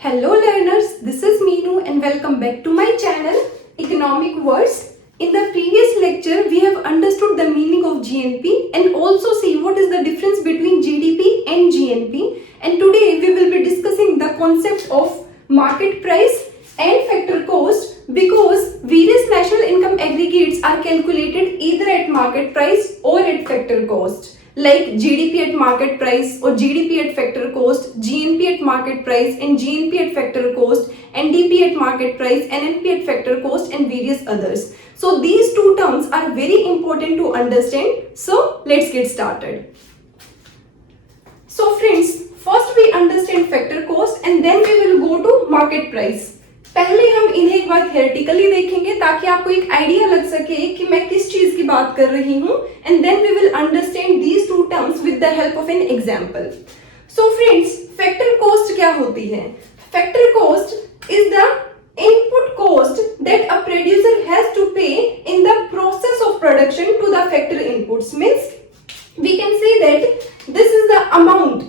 Hello learners, this is Meenu and welcome back to my channel Economic Words. In the previous lecture, we have understood the meaning of GNP and also see what is the difference between GDP and GNP. And today we will be discussing the concept of market price and factor cost because various national income aggregates are calculated either at market price or at factor cost. Like GDP at market price or GDP at factor cost, GNP at market price and GNP at factor cost, NDP at market price, NNP at factor cost and various others. So these two terms are very important to understand. So let's get started. So friends, first we understand factor cost and then we will go to market price. पहले हम इन्हें एक बार theoretically देखेंगे ताकि आपको एक idea लग सके कि मैं किस चीज की बात कर रही हूं and then we will understand these two terms with the help of an example. So friends, factor cost क्या होती है? Factor cost is the input cost that a producer has to pay in the process of production to the factor inputs. Means we can say that this is the amount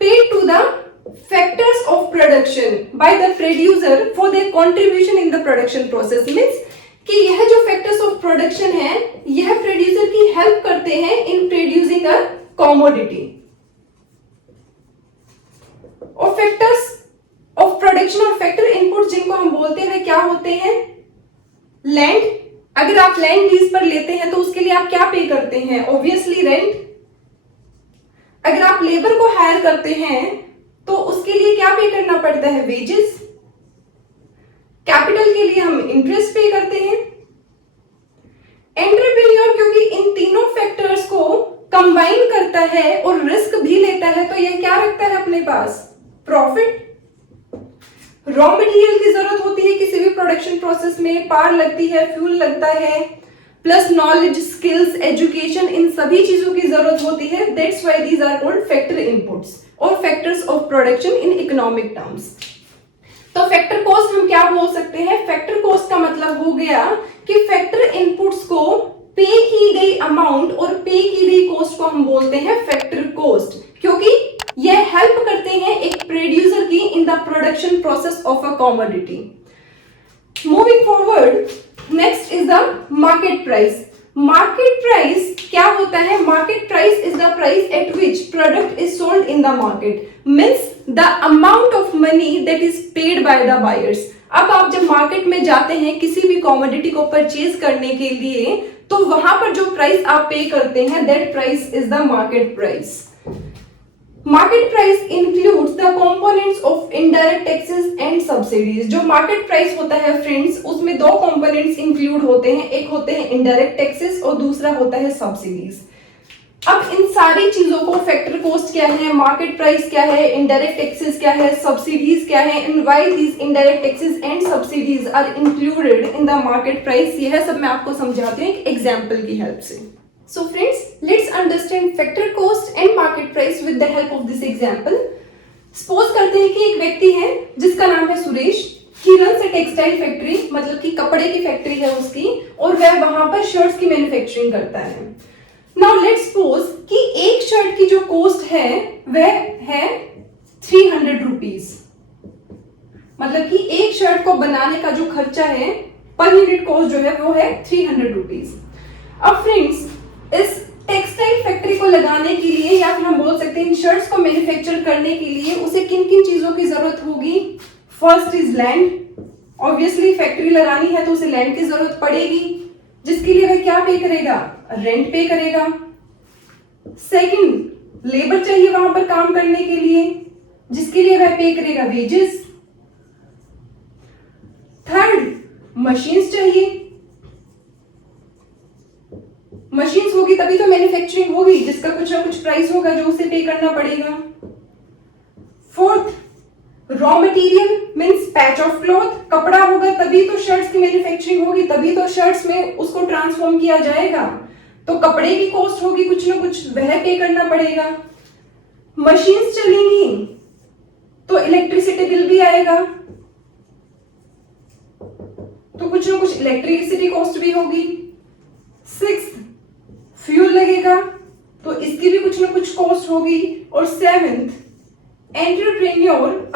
paid to the factors of production by the producer for their contribution in the production process. Means कि यह जो factors of production है यह producer की help करते हैं in producing a commodity. और factors of production और factor inputs जिनको हम बोलते हैं वे क्या होते हैं? Land. अगर आप land लीज पर लेते हैं तो उसके लिए आप क्या पे करते हैं? Obviously rent. अगर आप लेबर को हायर करते हैं तो उसके लिए क्या पे करना पड़ता है? वेजेस. कैपिटल के लिए हम इंटरेस्ट पे करते हैं. एंटरप्रेन्योर क्योंकि इन तीनों फैक्टर्स को कंबाइन करता है और रिस्क भी लेता है तो यह क्या रखता है अपने पास? प्रॉफिट. रॉ मटेरियल की जरूरत होती है किसी भी प्रोडक्शन प्रोसेस में, पावर लगती है, फ्यूल लगता है, प्लस नॉलेज, स्किल्स, एजुकेशन, इन सभी चीजों की जरूरत होती है. That's why these are called factor inputs और factors of production in economic terms. तो फैक्टर कॉस्ट हम क्या बोल सकते हैं? फैक्टर कॉस्ट का मतलब हो गया कि फैक्टर इनपुट्स को पे की गई अमाउंट और पे की गई कॉस्ट को हम बोलते हैं फैक्टर कॉस्ट, क्योंकि यह हेल्प करते हैं एक प्रोड्यूसर की इन the production process of a commodity. Moving forward, next is the market price. Market price क्या होता है? Market price is the price at which product is sold in the market. Means the amount of money that is paid by the buyers. अब आप जब market में जाते हैं किसी भी कमोडिटी को परचेज करने के लिए तो वहां पर जो प्राइस आप पे करते हैं that price is the market price. Market price includes the components of indirect taxes and subsidies. जो मार्केट प्राइस होता है फ्रेंड्स, उसमें दो कंपोनेंट्स इंक्लूड होते हैं, एक होते हैं इनडायरेक्ट टैक्सेस और दूसरा होता है सब्सिडीज. अब इन सारी चीजों को फैक्टर कॉस्ट क्या है, मार्केट प्राइस क्या है, इनडायरेक्ट टैक्सेस क्या है, सब्सिडीज क्या है, and why these indirect taxes and subsidies are included in the market price, यह सब मैं आपको समझाती हूँ एक एग्जाम्पल की हेल्प से. So friends, let's understand factor cost and market price with the help of this example. Suppose करते हैं कि एक व्यक्ति है जिसका नाम है Suresh. He runs a textile factory, मतलब कि कपड़े की फैक्ट्री है उसकी और वह वहां पर शर्ट्स की मैन्युफैक्चरिंग करता है. Now let's suppose कि एक शर्ट की जो कॉस्ट है वह है 300 रुपीज. मतलब कि एक शर्ट को बनाने का जो खर्चा है पर यूनिट कॉस्ट जो है वो है 300 रुपीज. अब फ्रेंड्स, इस टेक्सटाइल फैक्ट्री को लगाने के लिए या फिर हम बोल सकते हैं इन शर्ट्स को मैन्युफैक्चर करने के लिए उसे किन किन चीजों की जरूरत होगी? First is land. Obviously factory लगानी है तो उसे लैंड की जरूरत पड़ेगी, जिसके लिए वह क्या पे करेगा? रेंट पे करेगा. सेकंड, लेबर चाहिए वहां पर काम करने के लिए, जिसके लिए वह पे करेगा वेजेस. थर्ड, मशीन्स चाहिए. मशीन्स होगी तभी तो मैन्युफैक्चरिंग होगी, जिसका कुछ ना कुछ प्राइस होगा जो उसे पे करना पड़ेगा. Fourth, raw material means patch of cloth. कपड़ा होगा तभी तो शर्ट्स की मैन्युफैक्चरिंग होगी, तभी तो शर्ट्स में उसको ट्रांसफॉर्म किया जाएगा. तो कपड़े की कॉस्ट होगी कुछ ना कुछ, वह पे करना पड़ेगा. मशीन्स चलेंगी तो इलेक्ट्रिसिटी बिल भी आएगा, तो कुछ ना कुछ इलेक्ट्रिसिटी कॉस्ट भी होगी. सिक्स्थ, फ्यूल लगेगा तो इसकी भी कुछ ना कुछ कॉस्ट होगी. और सेवेंथ, एंटरप्रेन्योर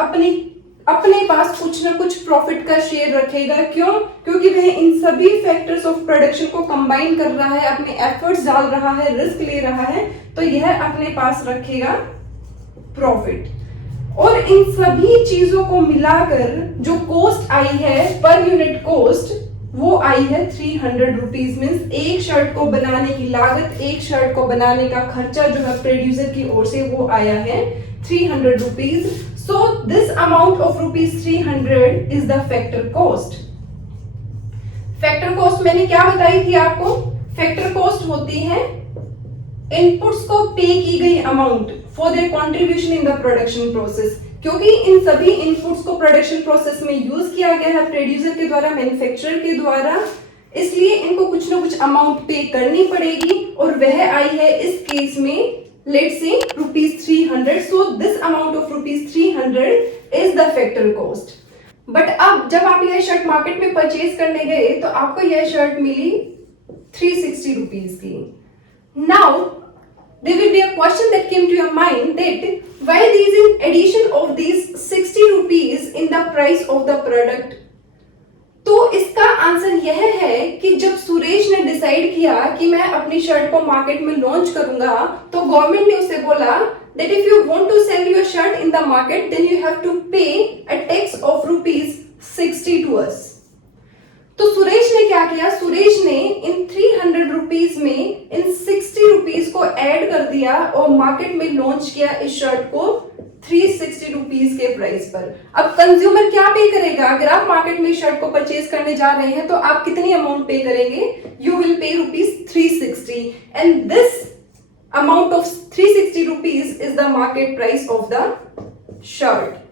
अपने पास कुछ ना कुछ प्रॉफिट का शेयर रखेगा। क्यों? क्योंकि वह इन सभी फैक्टर्स ऑफ प्रोडक्शन को कंबाइन कर रहा है, अपने एफर्ट्स डाल रहा है, रिस्क ले रहा है, तो यह अपने पास रखेगा प्रॉफिट। और इन सभी चीजों को मिलाकर जो कॉस्ट आई है पर यूनिट कॉस्ट, वो आई है 300 रुपीज। मीन्स एक शर्ट को बनाने की लागत, एक शर्ट को बनाने का खर्चा जो है प्रोड्यूसर की ओर से, वो आया है 300 rupees. So this amount of rupees 300 is the factor cost. Factor cost मैंने क्या बताई थी आपको? फैक्टर कॉस्ट होती है इनपुट्स को पे की गई amount for their contribution in the production process. क्योंकि इन सभी इनपुट्स को प्रोडक्शन प्रोसेस में यूज किया गया है प्रोड्यूसर के द्वारा, मैन्युफैक्चरर के द्वारा, इसलिए इनको कुछ ना कुछ अमाउंट पे करनी पड़ेगी, और वह आई है इस केस में let's say rupees 300। So this amount of rupees 300 is the factor cost. But अब जब आप यह शर्ट मार्केट में परचेज करने गए तो आपको यह शर्ट मिली 360 रुपीज की। Now there will be a question that came to your mind that why there is an addition of these 60 rupees in the price of the product। तो इसका answer यह है कि जब सुरेश ने डिसाइड किया कि मैं अपनी शर्ट को मार्केट में लॉन्च करूंगा, तो गवर्नमेंट ने उसे बोला that if you want to sell your shirt in the market then you have to pay a tax of rupees 60 to us। तो सुरेश ने क्या किया? सुरेश ने इन 300 रुपीज में इन 60 रुपीज को ऐड कर दिया और मार्केट में लॉन्च किया इस शर्ट को 360 रुपीज के प्राइस पर। अब कंज्यूमर क्या पे करेगा? अगर आप मार्केट में शर्ट को परचेज करने जा रहे हैं तो आप कितनी अमाउंट पे करेंगे? You will pay rupees 360 and this amount of 360 rupees is the market price of the shirt.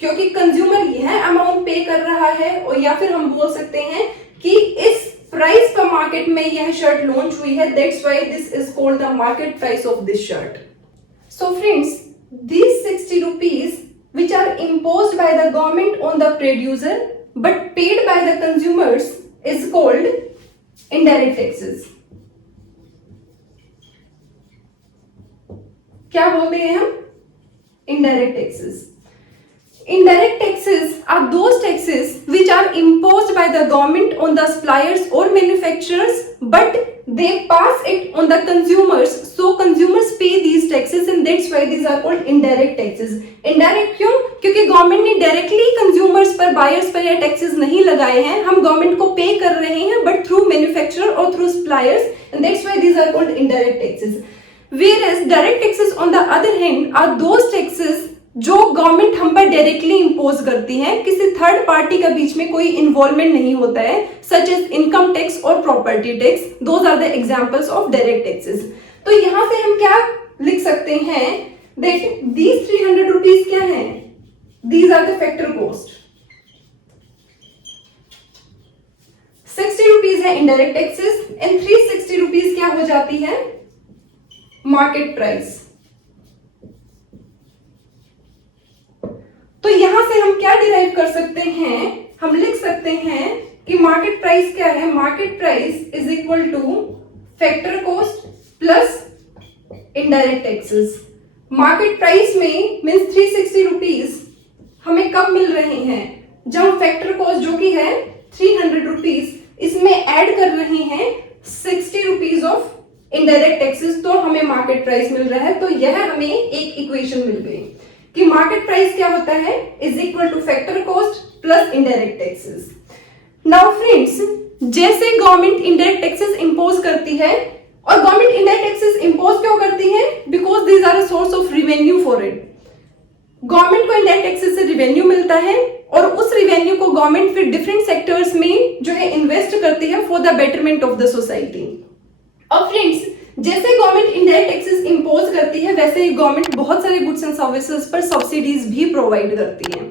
क्योंकि कंज्यूमर यह अमाउंट पे कर रहा है, और या फिर हम बोल सकते हैं कि इस प्राइस पर मार्केट में यह शर्ट लॉन्च हुई है, that's why this is called the market price of this shirt. So friends, these 60 rupees which are imposed by the government on the producer but paid by the consumers is called indirect taxes। क्या बोलते हैं हम? indirect taxes। Indirect taxes are those taxes which are imposed by the government on the suppliers or manufacturers but they pass it on the consumers, so consumers pay these taxes and that's why these are called indirect taxes। Indirect क्यों? क्योंकि government ने directly consumers पर, buyers पर ये taxes नहीं लगाए हैं, हम गवर्नमेंट को पे कर रहे हैं बट थ्रू मैन्युफैक्चरर और through suppliers and that's why these are called indirect taxes। Whereas direct taxes on the other hand are those taxes जो गवर्नमेंट हम पर डायरेक्टली इंपोज करती है, किसी थर्ड पार्टी का बीच में कोई इन्वॉल्वमेंट नहीं होता है, सच एज इनकम टैक्स और property tax. Those are the examples of direct taxes. तो यहां से हम क्या लिख सकते हैं? दैट दीज 300 रुपीज क्या है? These are the factor cost. 60 rupees है इनडायरेक्ट टैक्सेस एंड 360 रुपीज क्या हो जाती है? Market price. तो यहां से हम क्या डिराइव कर सकते हैं? हम लिख सकते हैं कि मार्केट प्राइस क्या है? Market price is equal two factor cost plus indirect taxes. Market price में मींस 360 रुपीज हमें कब मिल रहे हैं? जब फैक्टर कॉस्ट जो कि है 300 रुपीज, इसमें ऐड कर रहे हैं 60 रुपीज ऑफ इनडायरेक्ट टैक्सेस, तो हमें मार्केट प्राइस मिल रहा है। तो यह हमें एक इक्वेशन मिल गई कि मार्केट प्राइस क्या होता है? Is equal two factor cost plus indirect taxes. Now friends, जैसे गवर्नमेंट इनडायरेक्ट टैक्सेस इंपोज करती है, और गवर्नमेंट इनडायरेक्ट टैक्सेस इंपोज क्यों करती है? Because these are a source of revenue for it. Government को इनडायरेक्ट टैक्सेस से रिवेन्यू मिलता है और उस रिवेन्यू को गवर्नमेंट फिर डिफरेंट सेक्टर्स में जो है इन्वेस्ट करती है for the betterment of the society. और फ्रेंड्स, जैसे गवर्नमेंट इनडायरेक्ट टैक्सेस इंपोज करती है, वैसे ही गवर्नमेंट बहुत सारे गुड्स एंड सर्विसेज पर सब्सिडीज भी प्रोवाइड करती है।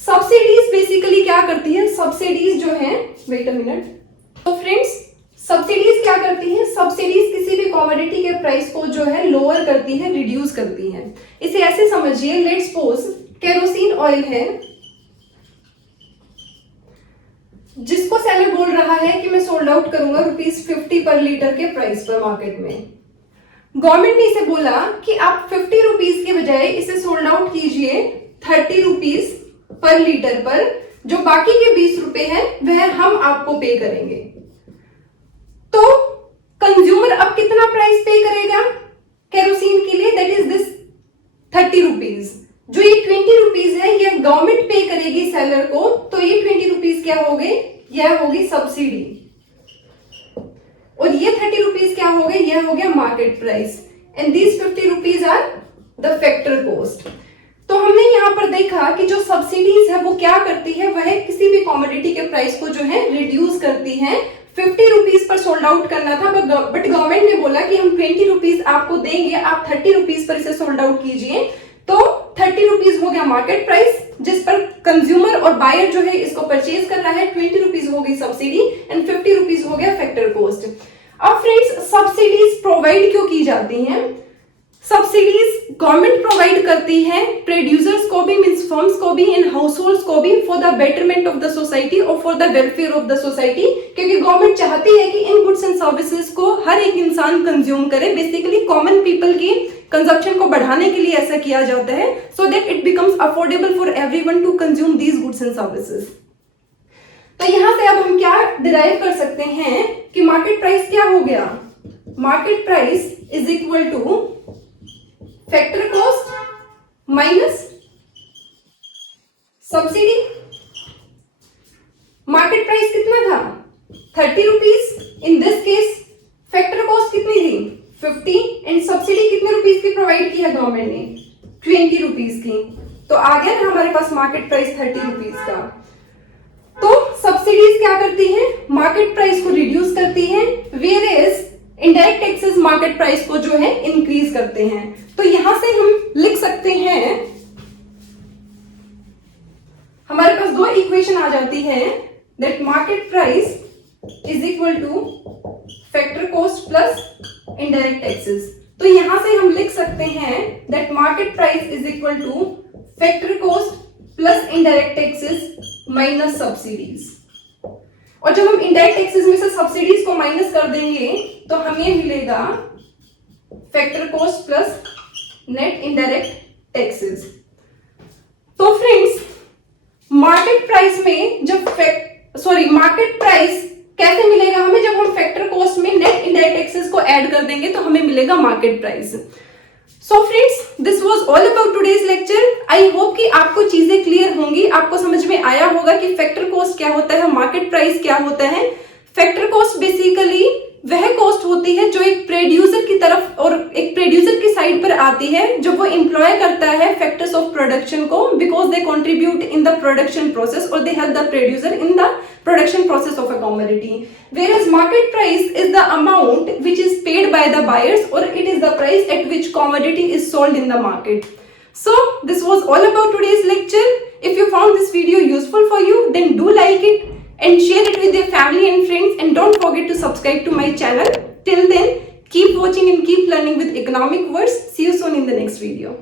सब्सिडीज बेसिकली क्या करती है? सब्सिडीज जो है, वेट अ मिनट। तो फ्रेंड्स, सब्सिडीज क्या करती है? सब्सिडीज किसी भी कमोडिटी के प्राइस को जो है लोअर करती है, रिड्यूस करती है। इसे ऐसे समझिए, लेट्स सपोज केरोसिन ऑयल है जिसको सेलर बोल रहा है कि मैं सोल्ड आउट करूंगा ₹50 पर लीटर के प्राइस पर मार्केट में। गवर्नमेंट ने इसे बोला कि आप 50 रुपीज के बजाय इसे सोल्ड आउट कीजिए 30 रुपीज पर लीटर पर, जो बाकी के 20 रुपए है वह हम आपको पे करेंगे। तो कंज्यूमर अब कितना प्राइस पे करेगा केरोसिन के लिए, दैट इज दिस 30 रुपीज। जो ये 20 रुपीज है ये गवर्नमेंट पे करेगी सेलर को, तो ये 20 रुपीज क्या हो गए, यह होगी सब्सिडी, और ये 30 रुपीज क्या हो गए, यह हो गया market price, and these 50 rupees are the factor cost. तो हमने यहाँ पर देखा कि जो सब्सिडीज है वो क्या करती है, वह किसी भी कॉमोडिटी के प्राइस को जो है रिड्यूस करती है। 50 रुपीज पर सोल्ड आउट करना था, बट गवर्नमेंट ने बोला कि हम 20 रुपीज आपको देंगे, आप 30 रुपीज पर इसे सोल्ड आउट कीजिए। तो 30 रुपीज हो गया मार्केट प्राइस जिस पर कंज्यूमर और बायर जो है इसको परचेज कर रहा है, 20 रुपीज हो गई सब्सिडी, एंड 50 रुपीज हो गया फैक्टर कॉस्ट। अब फ्रेंड्स, सब्सिडीज प्रोवाइड क्यों की जाती हैं? सब्सिडीज गवर्नमेंट प्रोवाइड करती है प्रोड्यूसर्स को भी, मींस फर्म्स को भी, इन हाउस होल्ड्स को भी, for the betterment of the society और for the welfare of the society, क्योंकि गवर्नमेंट चाहती है कि इन गुड्स एंड सर्विसेज को हर एक इंसान कंज्यूम करे। बेसिकली कॉमन पीपल की कंजप्शन को बढ़ाने के लिए ऐसा किया जाता है, so that it becomes affordable for everyone to consume these goods and services. तो यहां से अब हम क्या डिराइव कर सकते हैं कि मार्केट प्राइस क्या हो गया, market price is equal two factor cost minus subsidy. Market price कितना था, 30 rupees, in this case factor cost कितनी थी, 50, एंड सब्सिडी कितने रुपीज की प्रोवाइड की है गवर्नमेंट ने, 20 रुपीज की। तो आ गया ना हमारे पास मार्केट प्राइस 30 रुपीज का। तो सब्सिडीज क्या करती है, मार्केट प्राइस को रिड्यूस करती है, whereas indirect taxes market price को जो है इंक्रीज करते हैं। तो यहां से हम लिख सकते हैं, हमारे पास दो इक्वेशन आ जाती है, that market price is equal two factor cost plus indirect taxes. तो यहां से हम लिख सकते हैं that market price is equal two factor cost plus indirect taxes minus subsidies. और जब हम इनडायरेक्ट टैक्सेस में से सब्सिडीज को माइनस कर देंगे तो हमें मिलेगा factor cost plus net indirect taxes. तो फ्रेंड्स, मार्केट प्राइस में जब मार्केट प्राइस कैसे मिलेगा हमें, जब हम फैक्टर कॉस्ट में नेट इनडायरेक्ट टैक्सेस को ऐड कर देंगे तो हमें मिलेगा market price. So friends, this was all about today's lecture. I hope कि आपको चीजें क्लियर होंगी, आपको समझ में आया होगा कि फैक्टर कॉस्ट क्या होता है, मार्केट प्राइस क्या होता है। फैक्टर कॉस्ट बेसिकली वह कॉस्ट होती है जो एक प्रोड्यूसर की तरफ और एक प्रोड्यूसर की साइड पर आती है, जो वो एम्प्लॉय करता है फैक्टर्स ऑफ प्रोडक्शन को, because they contribute in the production process और they help the producer in the production process of a commodity, whereas market price is the amount which is paid by the buyers, or it is the price at which commodity is sold in the market. So this was all about today's lecture. If you found this video useful for you, then do like it and share it with your family and friends, and don't forget to subscribe to my channel. Till then, keep watching and keep learning with economic words. See you soon in the next video.